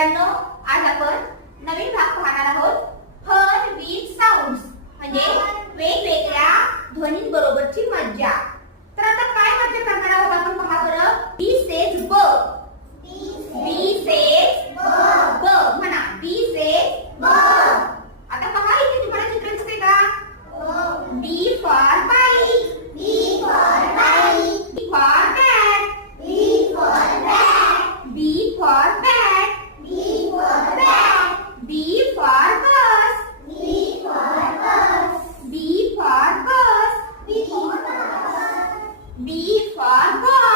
मुलांनो, आज आपण नवीन भाग पाहणार आहोत. फन विथ साऊंड्स म्हणजे वेगवेगळ्या ध्वनींबरोबरची मज्जा. तर आता काय मज्जा करणार आहोत आपण पहा बरं. बी सेज ब. बी सेज ब. म्हणा बी सेज ब. आता पहा इथे तुम्हाला चित्र दिसते का? B for bike. B for bike. B for bat. B for bat. B for bat. B for bat. B for bus. B for bus. B for bus. B for bus. B for ball.